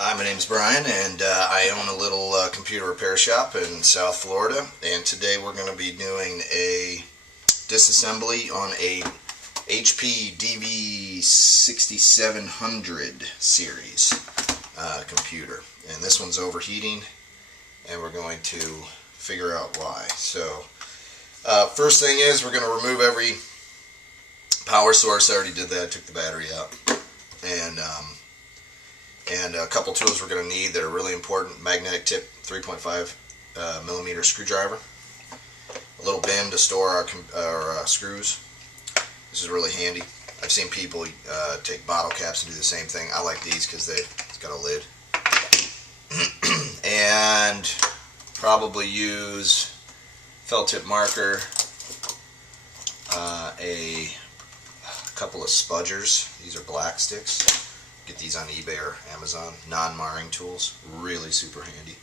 Hi, my name's Brian, and I own a little computer repair shop in South Florida, and today we're going to be doing a disassembly on a HP DV6700 series computer, and this one's overheating, and we're going to figure out why. So first thing is we're going to remove every power source. I already did that. I took the battery out, and a couple tools we're going to need that are really important: magnetic tip 3.5 millimeter screwdriver, a little bin to store our screws. This is really handy. I've seen people take bottle caps and do the same thing. I like these because it's got a lid. And probably use felt tip marker, a couple of spudgers. These are black sticks. Get these on eBay or Amazon. Non-marring tools. Really super handy.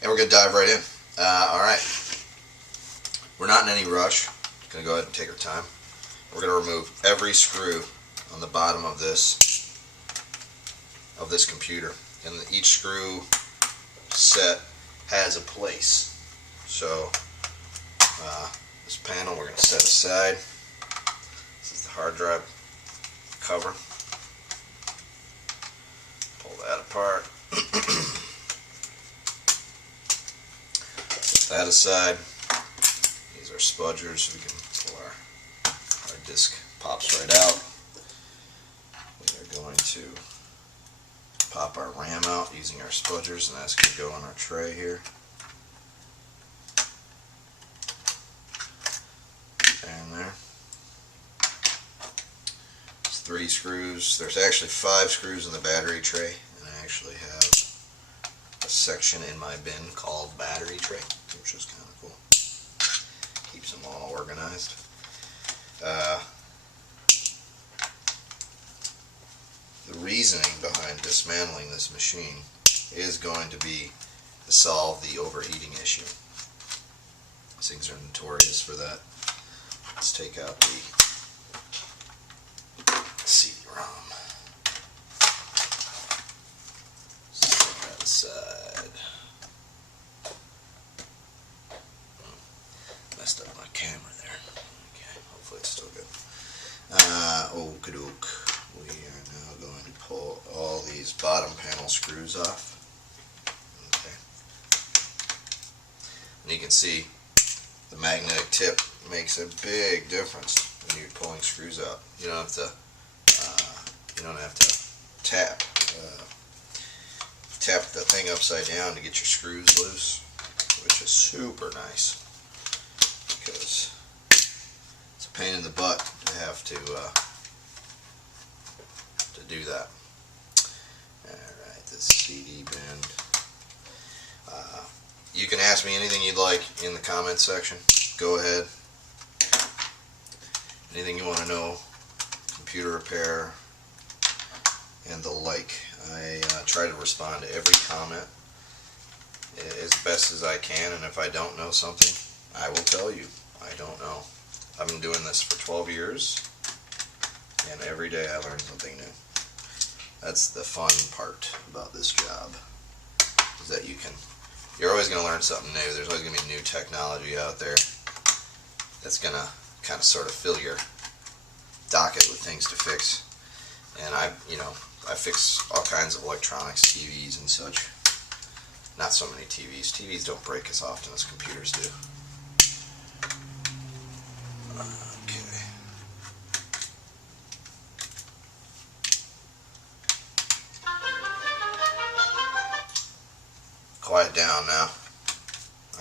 And we're going to dive right in. Alright. We're not in any rush. Going to go ahead and take our time. We're going to remove every screw on the bottom of this computer. And each screw set has a place. So this panel we're going to set aside. This is the hard drive cover. Pull that apart. Set that aside. These are spudgers. We can pull our disc pops right out. We are going to pop our RAM out using our spudgers, and that's going to go on our tray here. And there. There's 3 screws. There's actually 5 screws in the battery tray, and I actually have a section in my bin called battery tray, which is kind of cool. Keeps them all organized. The reasoning behind dismantling this machine is going to be to solve the overheating issue. These things are notorious for that. Let's take out the CD-ROM. Set that aside. Messed up my camera there. Okay, hopefully it's still good. Okie-doke. We are now going to pull all these bottom panel screws off. Okay. And you can see the magnetic tip makes a big difference when you're pulling screws out. You don't have to tap the thing upside down to get your screws loose, which is super nice because it's a pain in the butt to have to do that. Alright, this CD bin. You can ask me anything you'd like in the comments section. Go ahead. Anything you want to know, computer repair, and the like. I try to respond to every comment as best as I can, and if I don't know something, I will tell you. I don't know. I've been doing this for 12 years, and every day I learn something new. That's the fun part about this job, is that you're always going to learn something new. There's always going to be new technology out there that's going to kind of sort of fill your docket with things to fix. And I fix all kinds of electronics, TVs and such. Not so many TVs. TVs don't break as often as computers do. Okay. Quiet down now.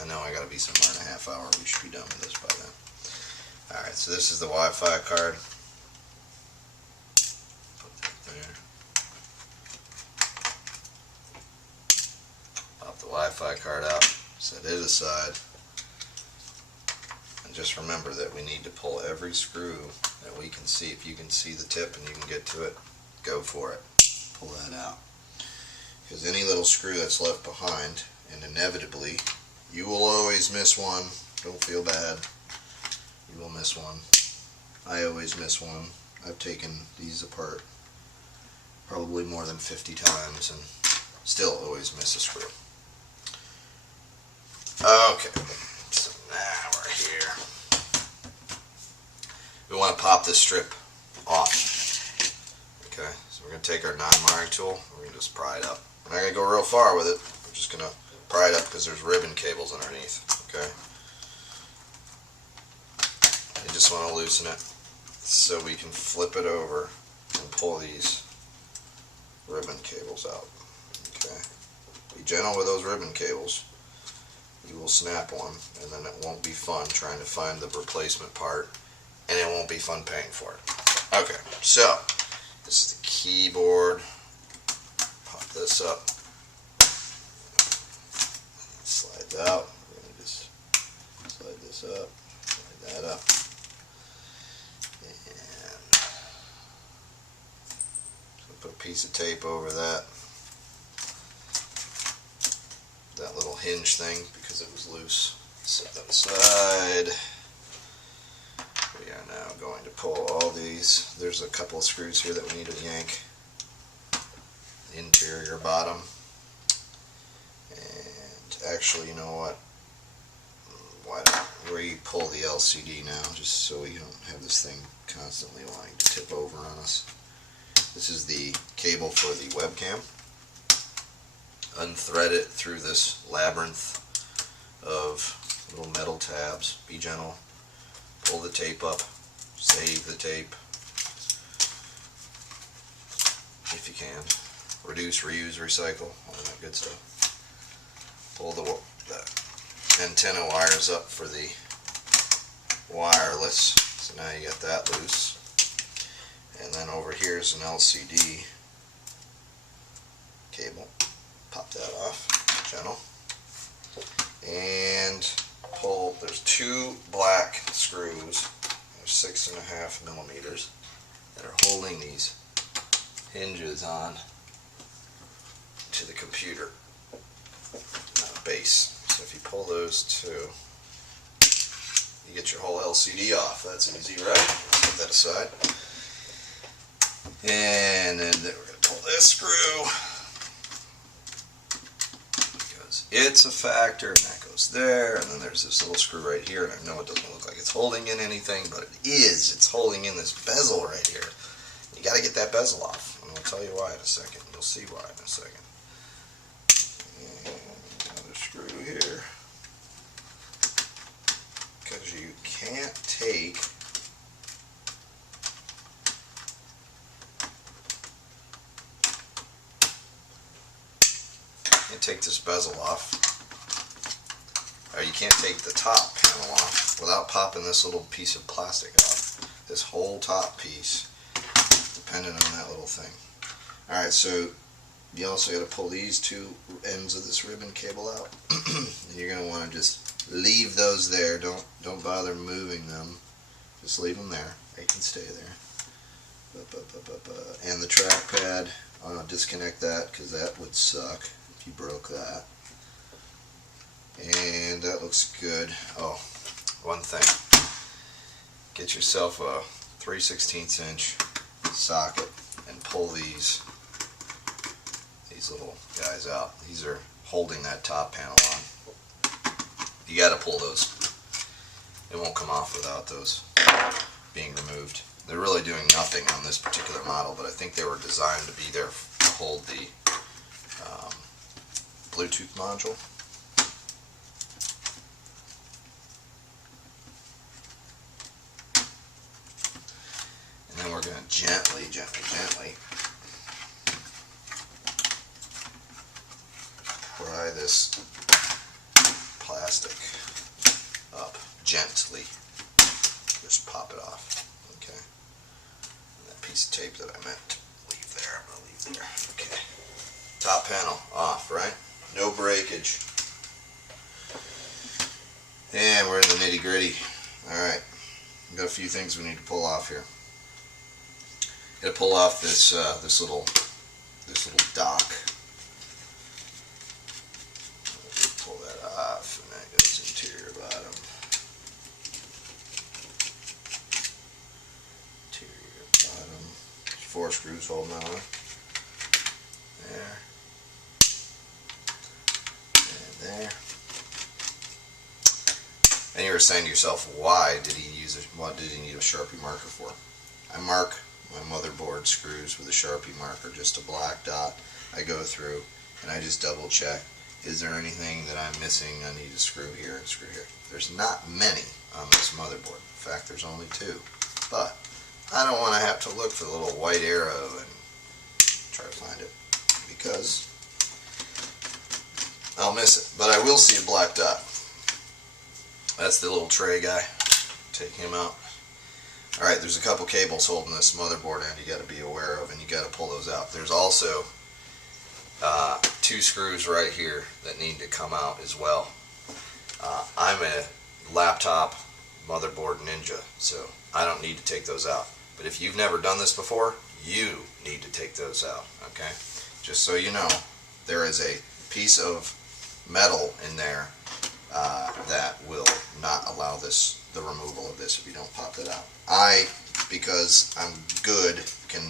I know I gotta be somewhere in a half hour. We should be done with this by then. Alright, so this is the Wi-Fi card. Put that there. Pop the Wi-Fi card out. Set it aside. And just remember that we need to pull every screw that we can see. If you can see the tip and you can get to it, go for it. Pull that out. Because any little screw that's left behind, and inevitably, you will always miss one. Don't feel bad. You will miss one. I always miss one. I've taken these apart probably more than 50 times, and still always miss a screw. Okay, so now we're here. We want to pop this strip off. Okay, so we're going to take our non-marring tool, we're going to just pry it up. We're not going to go real far with it, we're just going to pry it up because there's ribbon cables underneath. Okay, you just want to loosen it so we can flip it over and pull these ribbon cables out. Okay, be gentle with those ribbon cables. You will snap one, and then it won't be fun trying to find the replacement part, and it won't be fun paying for it. Okay, so this is the keyboard. Pop this up. Slide out. We're going to just slide this up, slide that up. And so put a piece of tape over that little hinge thing because it was loose. Set that aside. We are now going to pull all these. There's a couple of screws here that we need to yank. The interior bottom. And actually, you know what? Why don't we pull the LCD now, just so we don't have this thing constantly wanting to tip over on us. This is the cable for the webcam. Unthread it through this labyrinth of little metal tabs. Be gentle. Pull the tape up. Save the tape if you can. Reduce, reuse, recycle, all that good stuff. Pull the antenna wires up for the wireless. So now you got that loose. And then over here is an LCD cable. Pop that off, gentle, and pull. There's two black screws, they're 6.5 millimeters, that are holding these hinges on to the computer base. So if you pull those two, you get your whole LCD off. That's easy, right? Put that aside, and then we're going to pull this screw. It's a factor, and that goes there, and then there's this little screw right here, and I know it doesn't look like it's holding in anything, but it is. It's holding in this bezel right here. You got to get that bezel off, and I'll tell you why in a second. You'll see why in a second. And another screw here, because you can't take this bezel off, or you can't take the top panel off without popping this little piece of plastic off. This whole top piece, depending on that little thing. Alright, so you also got to pull these two ends of this ribbon cable out. And you're going to want to just leave those there. Don't bother moving them. Just leave them there. They can stay there. And the trackpad, disconnect that because that would suck. You broke that, and that looks good. Oh, one thing, get yourself a 3/16 inch socket and pull these little guys out. These are holding that top panel on. You got to pull those. It won't come off without those being removed. They're really doing nothing on this particular model, but I think they were designed to be there to hold the Bluetooth module. And then we're going to gently pry this plastic up. Gently. Just pop it off. Okay. And that piece of tape that I meant to leave there, I'm going to leave there. Okay. Top panel off, right? No breakage. And we're in the nitty gritty. Alright, we've got a few things we need to pull off here. Got to pull off this this little dock. Pull that off, and that goes interior bottom. Interior bottom. There's 4 screws holding that on. There. And there. And you were saying to yourself, why did he need a Sharpie marker for? I mark my motherboard screws with a Sharpie marker, just a black dot. I go through and I just double check. Is there anything that I'm missing? I need to screw here and screw here. There's not many on this motherboard. In fact, there's only 2. But I don't want to have to look for the little white arrow and try to find it, because I'll miss it. But I will see a black dot. That's the little tray guy. Take him out. Alright, there's a couple cables holding this motherboard end you got to be aware of, and you got to pull those out. There's also 2 screws right here that need to come out as well. I'm a laptop motherboard ninja, so I don't need to take those out. But if you've never done this before, you need to take those out, okay? Just so you know, there is a piece of metal in there that will not allow the removal of this if you don't pop that out. Because I'm good, can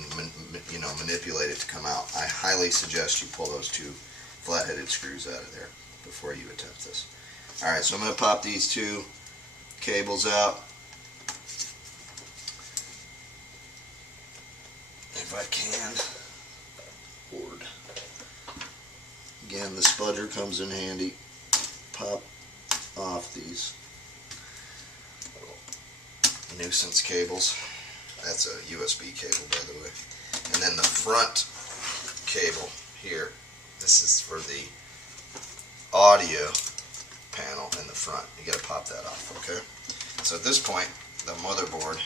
manipulate it to come out. I highly suggest you pull those 2 flat-headed screws out of there before you attempt this. Alright, so I'm going to pop these 2 cables out. If I can. Lord. Again, the spudger comes in handy. Pop off these nuisance cables. That's a USB cable, by the way. And then the front cable here, this is for the audio panel in the front. You got to pop that off, okay? So at this point, the motherboard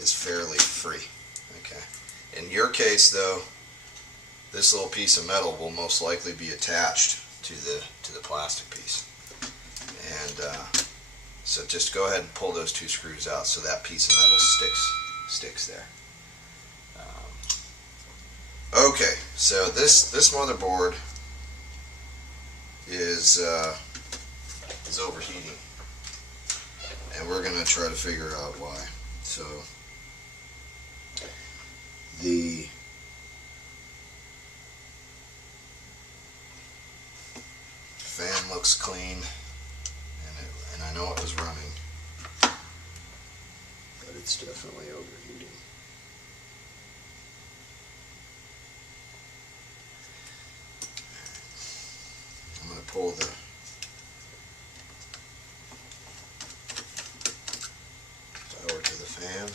is fairly free, okay? In your case, though, this little piece of metal will most likely be attached to the plastic piece. And so just go ahead and pull those 2 screws out so that piece of metal sticks there. Okay, so this motherboard is overheating, and we're going to try to figure out why. So the fan looks clean, and I know it was running, but it's definitely overheating. I'm going to pull the power to the fan.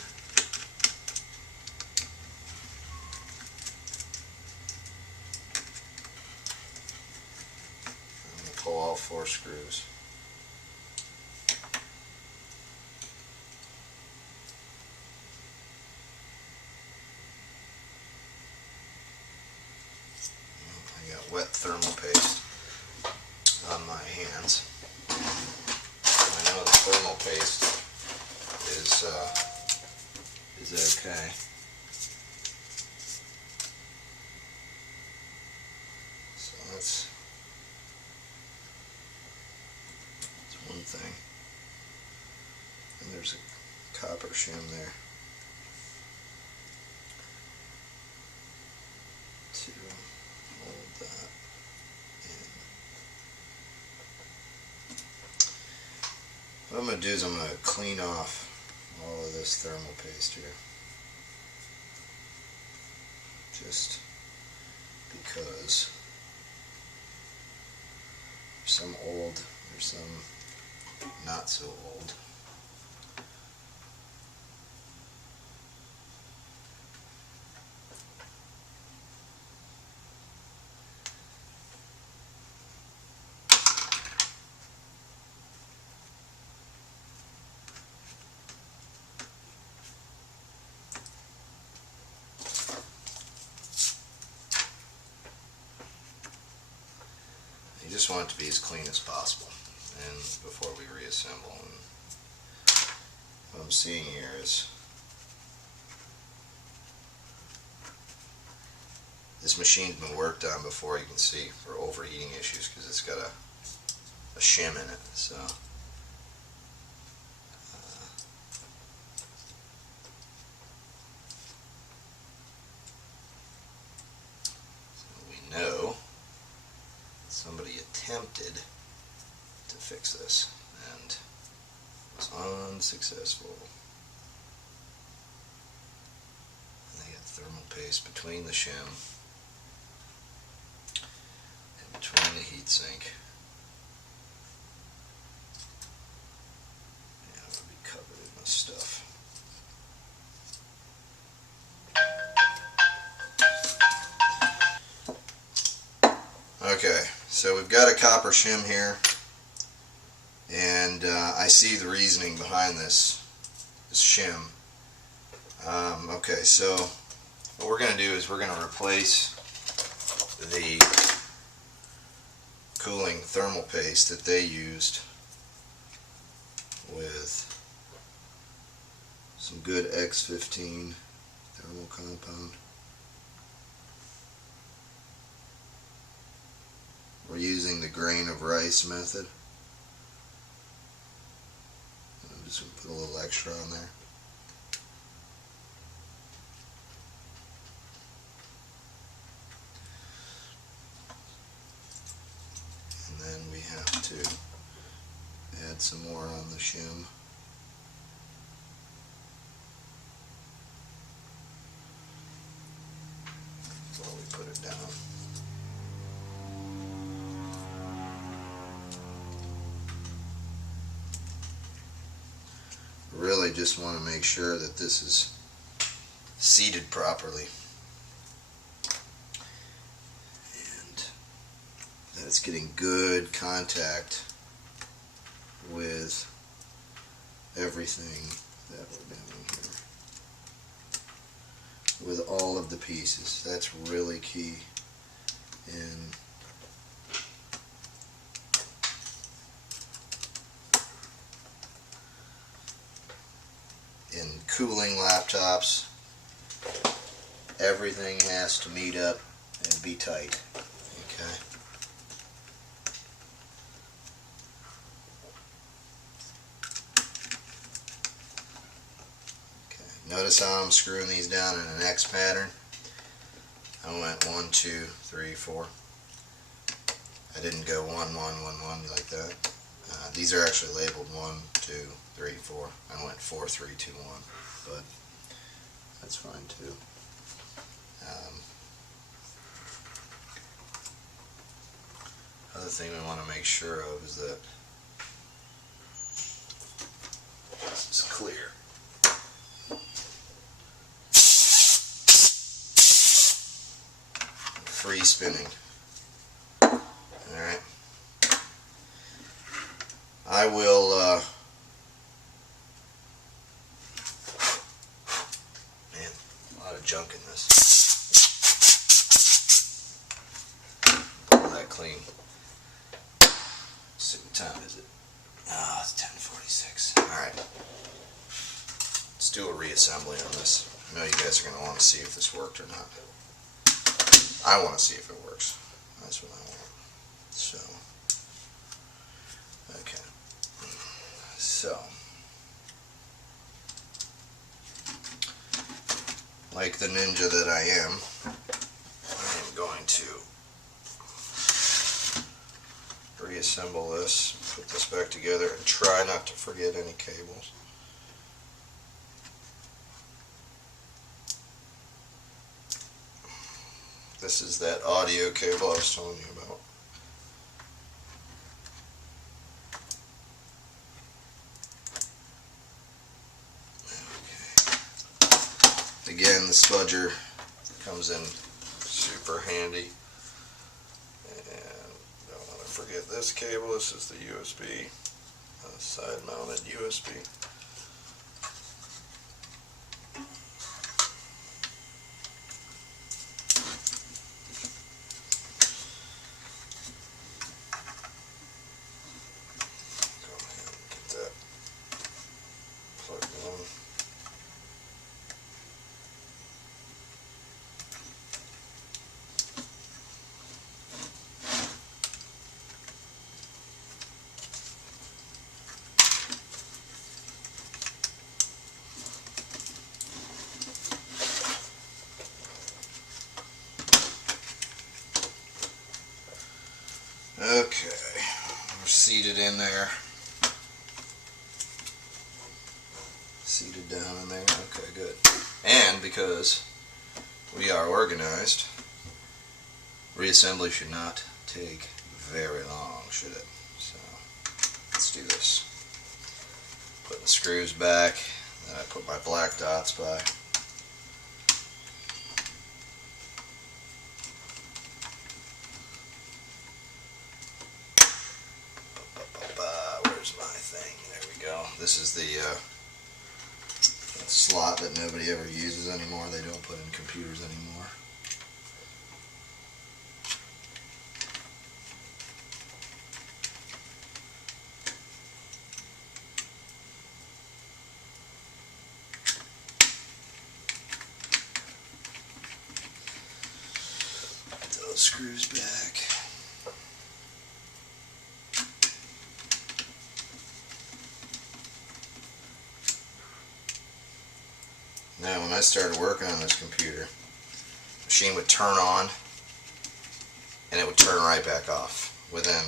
I'm going to pull all 4 screws. Wet thermal paste on my hands. I know the thermal paste is okay. So that's one thing. And there's a copper shim there to hold that in. What I'm going to do is I'm going to clean off all of this thermal paste here, just because there's some old, there's some not so old. You just want it to be as clean as possible, and before we reassemble. And what I'm seeing here is this machine's been worked on before, you can see, for overheating issues, because it's got a shim in it. So attempted to fix this and was unsuccessful. And they got thermal paste between the shim and between the heatsink. And it will be covered in this stuff. Okay, so we've got a copper shim here, and I see the reasoning behind this shim. Okay, so what we're going to do is we're going to replace the cooling thermal paste that they used with some good X15 thermal compound. We're using the grain of rice method. I'm just going to put a little extra on there. And then we have to add some more on the shim. While we put it down. Really just want to make sure that this is seated properly and that it's getting good contact with everything that we're doing here, with all of the pieces. That's really key in cooling laptops. Everything has to meet up and be tight. Okay. Notice how I'm screwing these down in an X pattern. I went 1, 2, 3, 4. I didn't go 1, 1, 1, 1 like that. These are actually labeled 1, 2, 3, 4. I went 4, 3, 2, 1, but that's fine too. Other thing we want to make sure of is that this is clear. Free spinning. Alright. I will man, a lot of junk in this. Pull that clean. Let's see, what time is it? Ah, it's 10:46. Alright. Let's do a reassembly on this. I know you guys are going to want to see if this worked or not. I want to see if it works. That's what I want. So, okay. So, like the ninja that I am going to reassemble this, put this back together, and try not to forget any cables. This is that audio cable I was telling you about. Okay. Again, the spudger comes in super handy. And don't want to forget this cable. This is the USB, side-mounted USB. Okay, we're seated in there. Seated down in there. Okay, good. And because we are organized, reassembly should not take very long, should it? So let's do this. Putting the screws back, then I put my black dots by. Where's my thing? There we go. This is the slot that nobody ever uses anymore. They don't put in computers anymore. Put those screws back. Now when I started working on this computer, the machine would turn on and it would turn right back off within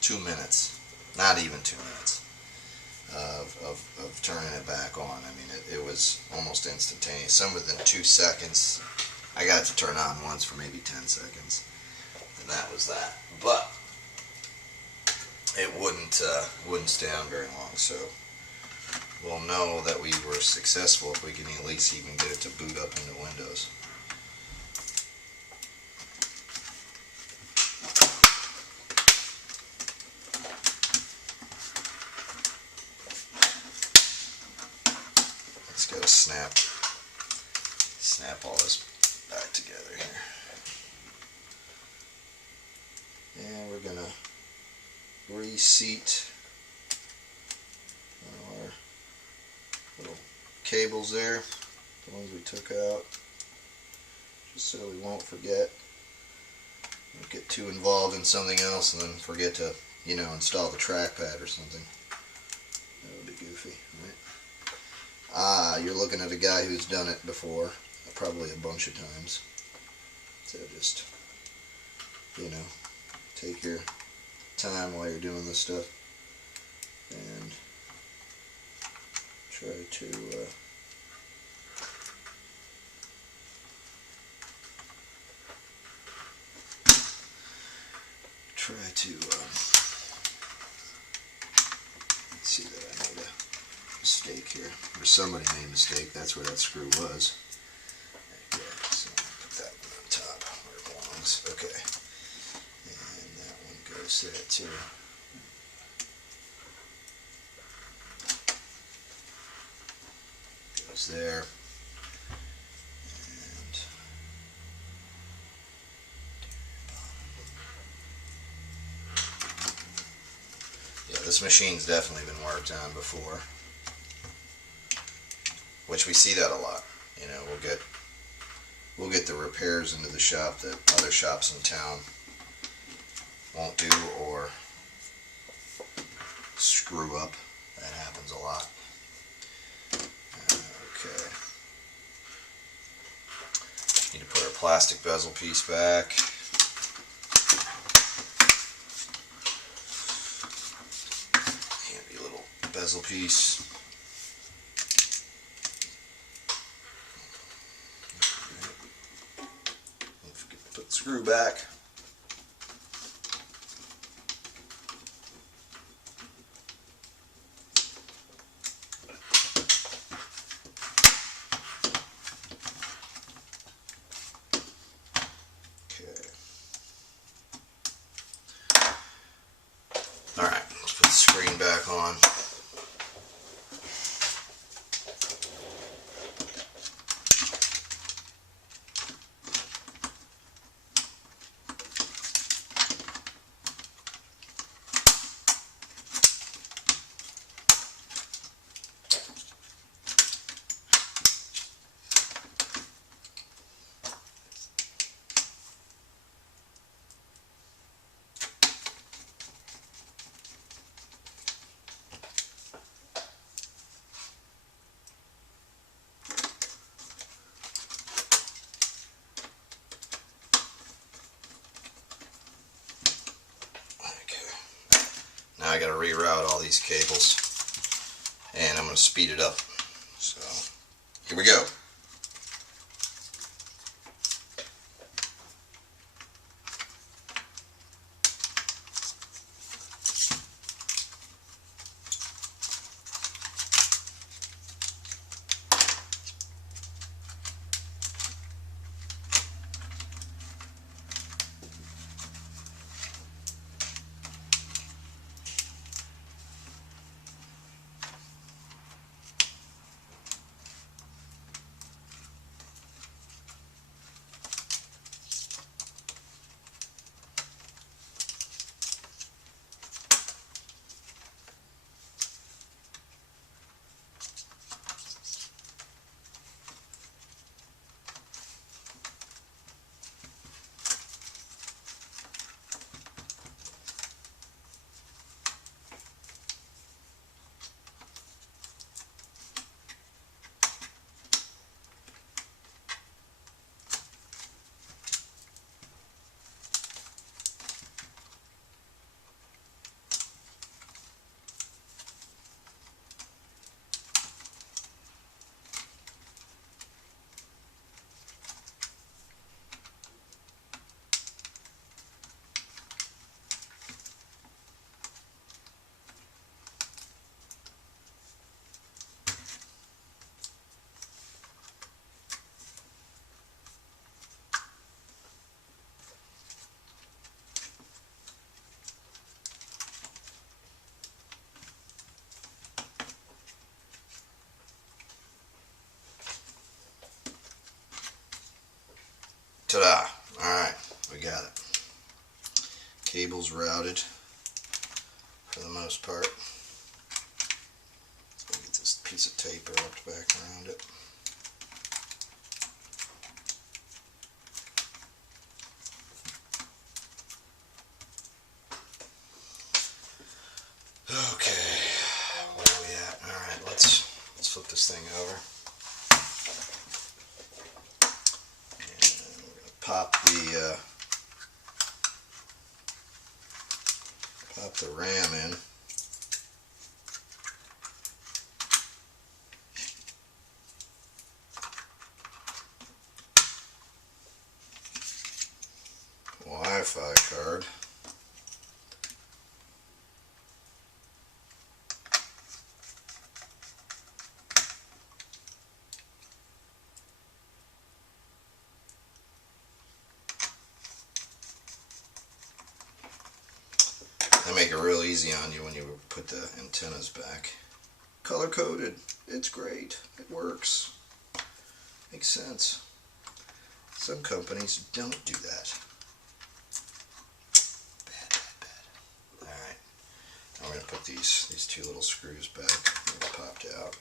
2 minutes, not even 2 minutes of turning it back on. I mean, it was almost instantaneous. Some within 2 seconds. I got it to turn on once for maybe 10 seconds, and that was that. But it wouldn't stay on very long, so we'll know that we were successful if we can at least even get it to boot up into Windows. Let's go snap all this back together here. And we're gonna reseat our little cables there, the ones we took out, just so we won't forget. Don't get too involved in something else and then forget to, install the trackpad or something. That would be goofy, right? You're looking at a guy who's done it before, probably a bunch of times. So just, take your time while you're doing this stuff and try to let's see that I made a mistake here, or somebody made a mistake. That's where that screw was. Okay, so put that one on top where it belongs. Okay, and that one goes there too. Goes there, and yeah, this machine's definitely been worked on before, which we see that a lot. We'll get the repairs into the shop that other shops in town won't do or screw up. That happens a lot. Okay. Need to put our plastic bezel piece back. Handy little bezel piece. Don't forget to put the screw back. Alright, let's put the screen back on. I got to reroute all these cables, and I'm going to speed it up. So here we go. Ta-da! Alright, we got it. Cables routed for the most part. So get this piece of tape wrapped back around it. Okay, where are we at? Alright, let's flip this thing over. Pop the RAM in. Wi-Fi card. They make it real easy on you when you put the antennas back. Color coded. It's great. It works. Makes sense. Some companies don't do that. Bad, bad, bad. Alright. I'm going to put these two little screws back. They're popped out.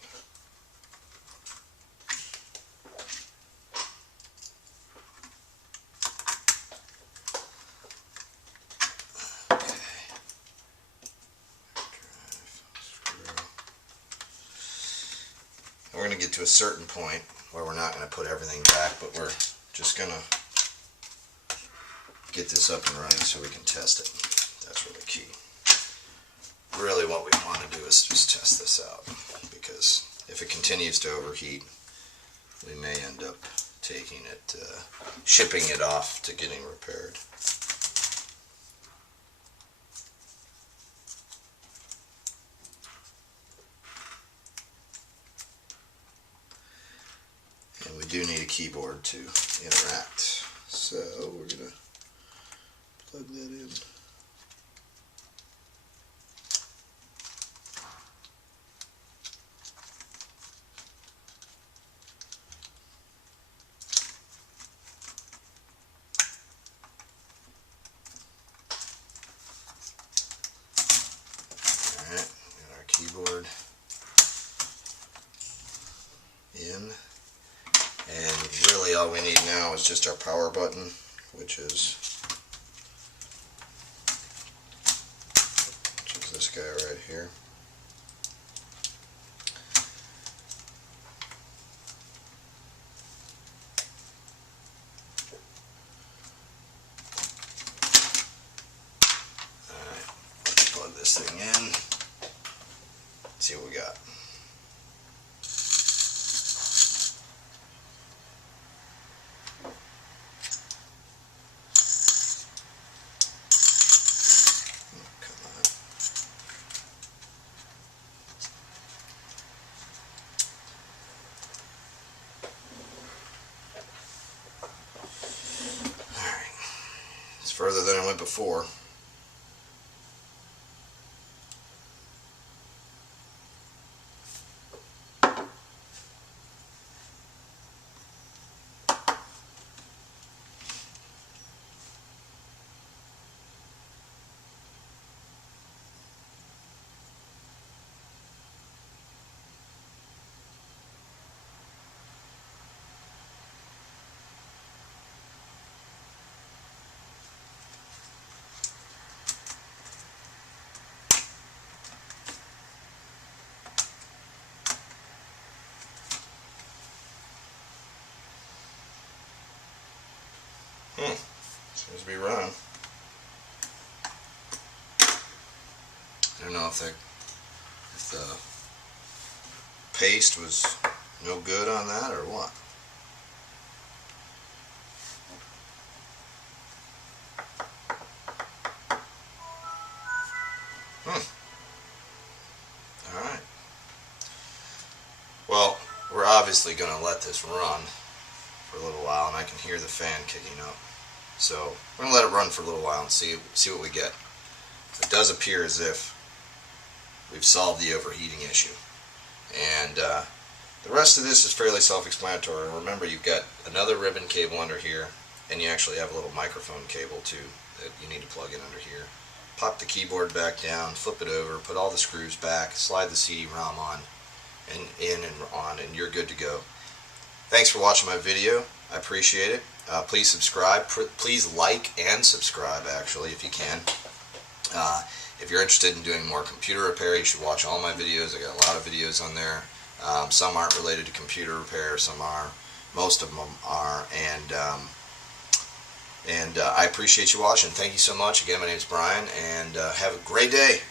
We're going to get to a certain point where we're not going to put everything back, but we're just going to get this up and running so we can test it. That's really key. Really what we want to do is just test this out, because if it continues to overheat, we may end up taking it, shipping it off to getting repaired. And we do need a keyboard to interact. So we're going to plug that in. Alright, got our keyboard in. And really all we need now is just our power button, which is this guy right here. Alright, let's plug this thing in. further than I went before. Seems to be running. I don't know if the paste was no good on that or what. Alright. Well, we're obviously going to let this run for a little while, and I can hear the fan kicking up. So we're going to let it run for a little while and see what we get. It does appear as if we've solved the overheating issue. And the rest of this is fairly self-explanatory. Remember, you've got another ribbon cable under here, and you actually have a little microphone cable too that you need to plug in under here. Pop the keyboard back down, flip it over, put all the screws back, slide the CD-ROM on, and in and on, and you're good to go. Thanks for watching my video. I appreciate it. Please subscribe. Please like and subscribe, actually, if you can. If you're interested in doing more computer repair, you should watch all my videos. I got a lot of videos on there. Some aren't related to computer repair, some are. Most of them are. And I appreciate you watching. Thank you so much. Again, my name is Brian, and have a great day.